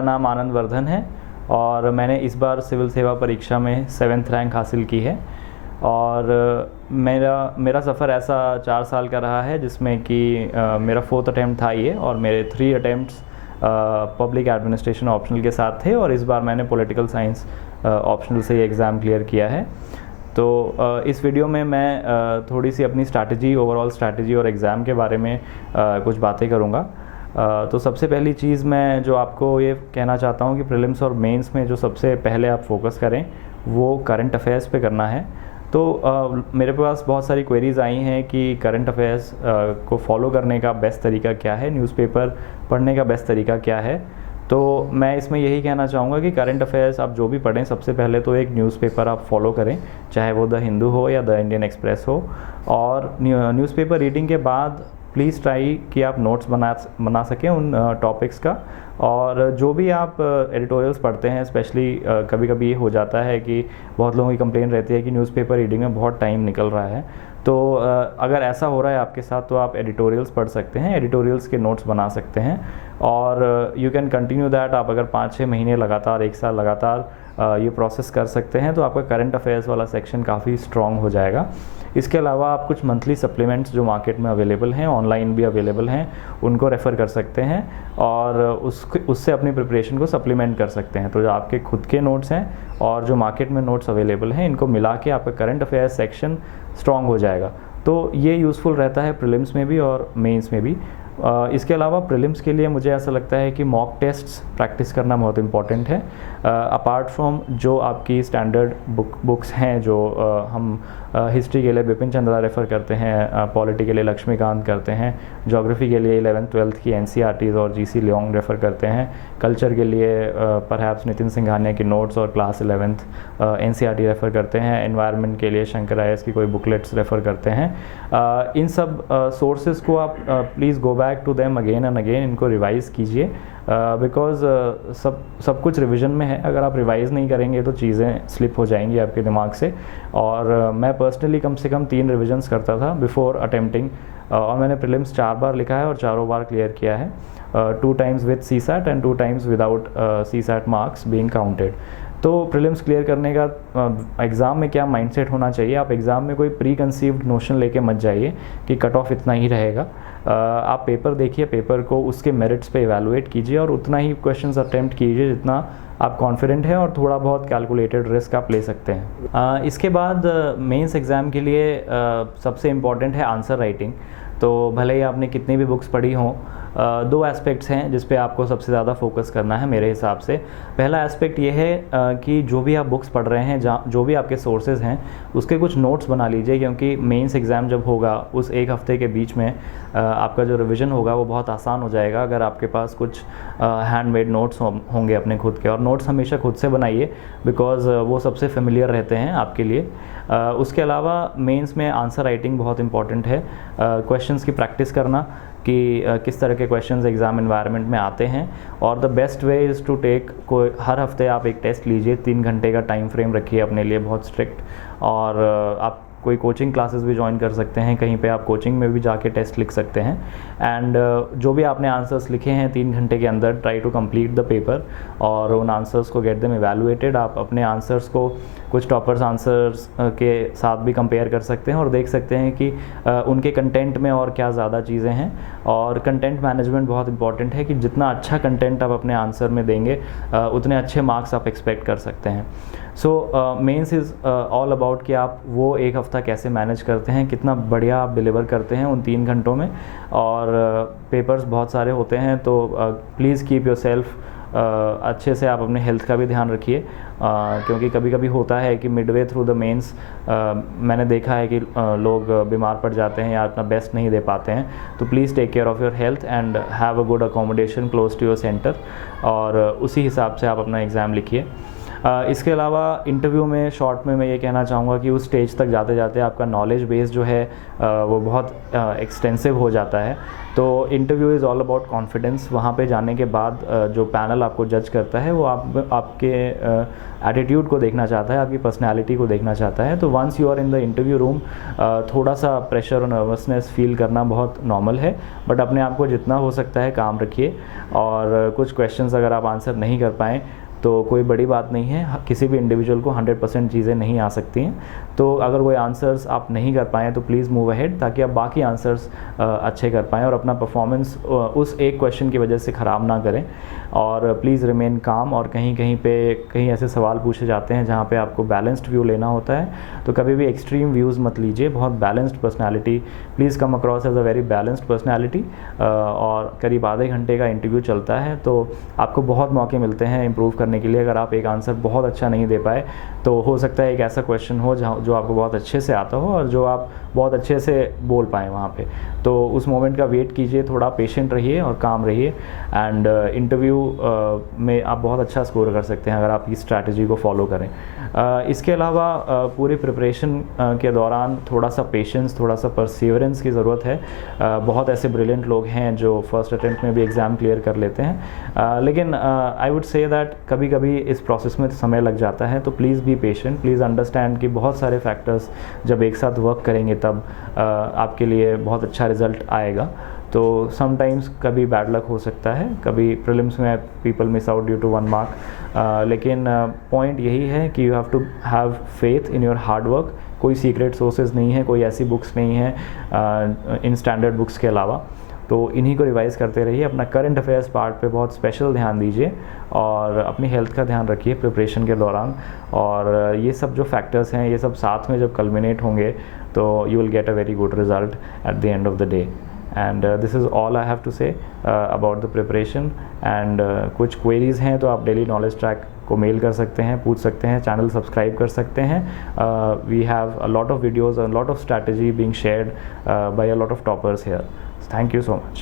मेरा नाम आनंद वर्धन है और मैंने इस बार सिविल सेवा परीक्षा में 7th रैंक हासिल की है। और मेरा सफ़र ऐसा 4 साल का रहा है जिसमें कि मेरा 4th अटैम्प्ट था ये, और मेरे 3 अटैम्प्ट्स पब्लिक एडमिनिस्ट्रेशन ऑप्शनल के साथ थे, और इस बार मैंने पॉलिटिकल साइंस ऑप्शनल से ये एग्ज़ाम क्लियर किया है। तो इस वीडियो में मैं थोड़ी सी अपनी स्ट्रैटेजी, ओवरऑल स्ट्रैटेजी और एग्ज़ाम के बारे में कुछ बातें करूँगा। तो सबसे पहली चीज़ मैं जो आपको ये कहना चाहता हूँ कि प्रीलिम्स और मेंस में जो सबसे पहले आप फोकस करें वो करंट अफेयर्स पे करना है। तो मेरे पास बहुत सारी क्वेरीज़ आई हैं कि करंट अफेयर्स को फॉलो करने का बेस्ट तरीका क्या है, न्यूज़पेपर पढ़ने का बेस्ट तरीका क्या है। तो मैं इसमें यही कहना चाहूँगा कि करंट अफेयर्स आप जो भी पढ़ें, सबसे पहले तो एक न्यूज़पेपर आप फॉलो करें, चाहे वो द हिंदू हो या द इंडियन एक्सप्रेस हो। और न्यूज़पेपर रीडिंग के बाद प्लीज़ ट्राई कि आप नोट्स बना सकें उन टॉपिक्स का। और जो भी आप एडिटोरियल्स पढ़ते हैं, स्पेशली कभी कभी ये हो जाता है कि बहुत लोगों की कंप्लेन रहती है कि न्यूज़पेपर रीडिंग में बहुत टाइम निकल रहा है। तो अगर ऐसा हो रहा है आपके साथ तो आप एडिटोरियल्स पढ़ सकते हैं, एडिटोरियल्स के नोट्स बना सकते हैं, और यू कैन कंटिन्यू दैट। आप अगर 5-6 महीने लगातार, 1 साल लगातार ये प्रोसेस कर सकते हैं तो आपका करंट अफेयर्स वाला सेक्शन काफ़ी स्ट्रॉन्ग हो जाएगा। इसके अलावा आप कुछ मंथली सप्लीमेंट्स जो मार्केट में अवेलेबल हैं, ऑनलाइन भी अवेलेबल हैं, उनको रेफ़र कर सकते हैं और उससे अपनी प्रिपरेशन को सप्लीमेंट कर सकते हैं। तो जो आपके खुद के नोट्स हैं और जो मार्केट में नोट्स अवेलेबल हैं, इनको मिला के आपका करंट अफेयर्स सेक्शन स्ट्रॉन्ग हो जाएगा। तो ये यूज़फुल रहता है प्रीलिम्स में भी और मेंस में भी। इसके अलावा प्रीलिम्स के लिए मुझे ऐसा लगता है कि मॉक टेस्ट्स प्रैक्टिस करना बहुत इंपॉर्टेंट है। अपार्ट फ्रॉम जो आपकी स्टैंडर्ड बुक्स हैं, जो हम हिस्ट्री के लिए बिपिन चंद्रा रेफ़र करते हैं, पॉलिटी के लिए लक्ष्मीकांत करते हैं, ज्योग्राफी के लिए 11th 12th की NCERTs और GC लियोंग रेफ़र करते हैं, कल्चर के लिए परहैप्स नितिन सिंघानिया की नोट्स और क्लास 11th NCERT रेफ़र करते हैं, एनवायरनमेंट के लिए शंकर IAS की कोई बुकलेट्स रेफ़र करते हैं। इन सब सोर्सेज़ को आप please go back to them again and again, इनको रिवाइज़ कीजिए, बिकॉज़ सब कुछ रिवीजन में है। अगर आप रिवाइज़ नहीं करेंगे तो चीज़ें स्लिप हो जाएंगी आपके दिमाग से। और मैं पर्सनली कम से कम 3 रिविजन्स करता था बिफोर अटेम्प्टिंग, और मैंने प्रीलिम्स 4 बार लिखा है और चारों बार क्लियर किया है, 2 times with CSAT and 2 times without CSAT marks being counted. तो प्रीलिम्स क्लियर करने का एग्ज़ाम में क्या माइंडसेट होना चाहिए, आप एग्ज़ाम में कोई प्री कंसीव्ड नोशन लेके मत जाइए कि कट ऑफ इतना ही रहेगा। आप पेपर देखिए, पेपर को उसके मेरिट्स पे इवैल्यूएट कीजिए और उतना ही क्वेश्चंस अटेम्प्ट कीजिए जितना आप कॉन्फिडेंट हैं, और थोड़ा बहुत कैलकुलेटेड रिस्क आप ले सकते हैं। इसके बाद मेंस एग्ज़ाम के लिए सबसे इम्पॉर्टेंट है आंसर राइटिंग। तो भले ही आपने कितनी भी बुक्स पढ़ी हों, 2 एस्पेक्ट्स हैं जिस पे आपको सबसे ज़्यादा फोकस करना है मेरे हिसाब से। पहला एस्पेक्ट ये है कि जो भी आप बुक्स पढ़ रहे हैं, जो भी आपके सोर्सेज हैं, उसके कुछ नोट्स बना लीजिए, क्योंकि मेंस एग्ज़ाम जब होगा उस 1 हफ़्ते के बीच में आपका जो रिवीजन होगा वो बहुत आसान हो जाएगा अगर आपके पास कुछ हैंडमेड नोट्स होंगे अपने खुद के। और नोट्स हमेशा खुद से बनाइए, बिकॉज़ वो सबसे फेमिलियर रहते हैं आपके लिए। उसके अलावा मेंस में आंसर राइटिंग बहुत इंपॉर्टेंट है। क्वेश्चंस की प्रैक्टिस करना कि किस तरह के क्वेश्चंस एग्ज़ाम एनवायरनमेंट में आते हैं, और the best way is to take, कोई हर हफ्ते आप एक टेस्ट लीजिए, 3 घंटे का टाइम फ्रेम रखिए अपने लिए, बहुत स्ट्रिक्ट। और आप कोई कोचिंग क्लासेस भी ज्वाइन कर सकते हैं, कहीं पे आप कोचिंग में भी जाके टेस्ट लिख सकते हैं। एंड जो भी आपने आंसर्स लिखे हैं 3 घंटे के अंदर, try to complete the paper और उन आंसर्स को गेट देम इवैल्यूएटेड। आप अपने आंसर्स को कुछ टॉपर्स आंसर्स के साथ भी कंपेयर कर सकते हैं और देख सकते हैं कि उनके कंटेंट में और क्या ज़्यादा चीज़ें हैं। और कंटेंट मैनेजमेंट बहुत इंपॉर्टेंट है कि जितना अच्छा कंटेंट आप अपने आंसर में देंगे उतने अच्छे मार्क्स आप एक्सपेक्ट कर सकते हैं। सो मेंस इज़ ऑल अबाउट कि आप वो 1 हफ़्ता कैसे मैनेज करते हैं, कितना बढ़िया आप डिलीवर करते हैं उन 3 घंटों में। और पेपर्स बहुत सारे होते हैं, तो प्लीज़ कीप योर सेल्फ अच्छे से आप अपने हेल्थ का भी ध्यान रखिए, क्योंकि कभी कभी होता है कि मिडवे थ्रू द मेंस मैंने देखा है कि लोग बीमार पड़ जाते हैं या अपना बेस्ट नहीं दे पाते हैं। तो please take care of your health and have a good accommodation close to your centre, और उसी हिसाब से आप अपना एग्ज़ाम लिखिए। इसके अलावा इंटरव्यू में शॉर्ट में मैं ये कहना चाहूँगा कि उस स्टेज तक जाते जाते आपका नॉलेज बेस जो है वो बहुत एक्सटेंसिव हो जाता है। तो interview is all about confidence. वहाँ पे जाने के बाद जो पैनल आपको जज करता है वो आपके एटीट्यूड को देखना चाहता है, आपकी पर्सनैलिटी को देखना चाहता है। तो once you are in the interview room थोड़ा सा प्रेशर और नर्वसनेस फील करना बहुत नॉर्मल है, बट अपने आप को जितना हो सकता है काम रखिए। और कुछ क्वेश्चंस अगर आप आंसर नहीं कर पाएँ तो कोई बड़ी बात नहीं है, किसी भी इंडिविजुअल को 100% चीज़ें नहीं आ सकती हैं। तो अगर कोई आंसर्स आप नहीं कर पाएँ तो प्लीज़ मूव अहेड, ताकि आप बाकी आंसर्स अच्छे कर पाएँ और अपना परफॉर्मेंस उस एक क्वेश्चन की वजह से ख़राब ना करें। और प्लीज़ रिमेन काम। और कहीं ऐसे सवाल पूछे जाते हैं जहाँ पे आपको बैलेंस्ड व्यू लेना होता है, तो कभी भी एक्सट्रीम व्यूज़ मत लीजिए। बहुत balanced personality, please come across as a very balanced personality. और करीब आधे घंटे का इंटरव्यू चलता है, तो आपको बहुत मौके मिलते हैं इम्प्रूव करने के लिए। अगर आप एक आंसर बहुत अच्छा नहीं दे पाए तो हो सकता है एक ऐसा क्वेश्चन हो जो आपको बहुत अच्छे से आता हो और जो आप बहुत अच्छे से बोल पाएँ वहाँ पे। तो उस मोमेंट का वेट कीजिए, थोड़ा पेशेंट रहिए और काम रहिए। एंड इंटरव्यू में आप बहुत अच्छा स्कोर कर सकते हैं अगर आप इस स्ट्रैटेजी को फॉलो करें। इसके अलावा पूरे प्रिपरेशन के दौरान थोड़ा सा पेशेंस, थोड़ा सा परसिवरेंस की ज़रूरत है। बहुत ऐसे ब्रिलियंट लोग हैं जो फर्स्ट अटेम्प्ट में भी एग्ज़ाम क्लियर कर लेते हैं, लेकिन आई वुड से दैट कभी कभी इस प्रोसेस में समय लग जाता है। तो please be patient, please understand कि बहुत सारे फैक्टर्स जब एक साथ वर्क करेंगे तब आपके लिए बहुत अच्छा रिज़ल्ट आएगा। तो समटाइम्स कभी बैड लक हो सकता है, कभी प्रीलिम्स में people miss out due to 1 mark, लेकिन पॉइंट यही है कि you have to have faith in your hard work. कोई सीक्रेट सोर्सेज नहीं है, कोई ऐसी बुक्स नहीं है इन स्टैंडर्ड बुक्स के अलावा। तो इन्हीं को रिवाइज़ करते रहिए। अपना करंट अफेयर्स पार्ट पे बहुत स्पेशल ध्यान दीजिए और अपनी हेल्थ का ध्यान रखिए प्रिपरेशन के दौरान। और ये सब जो फैक्टर्स हैं, ये सब साथ में जब कल्मिनेट होंगे तो you will get a very good result at the end of the day. And this is all I have to say about the preparation. And कुछ क्वेरीज़ हैं तो आप डेली नॉलेज ट्रैक को मेल कर सकते हैं, पूछ सकते हैं, चैनल सब्सक्राइब कर सकते हैं। We have a lot of videos, a lot of strategy being shared by a lot of toppers here. Thank you so much.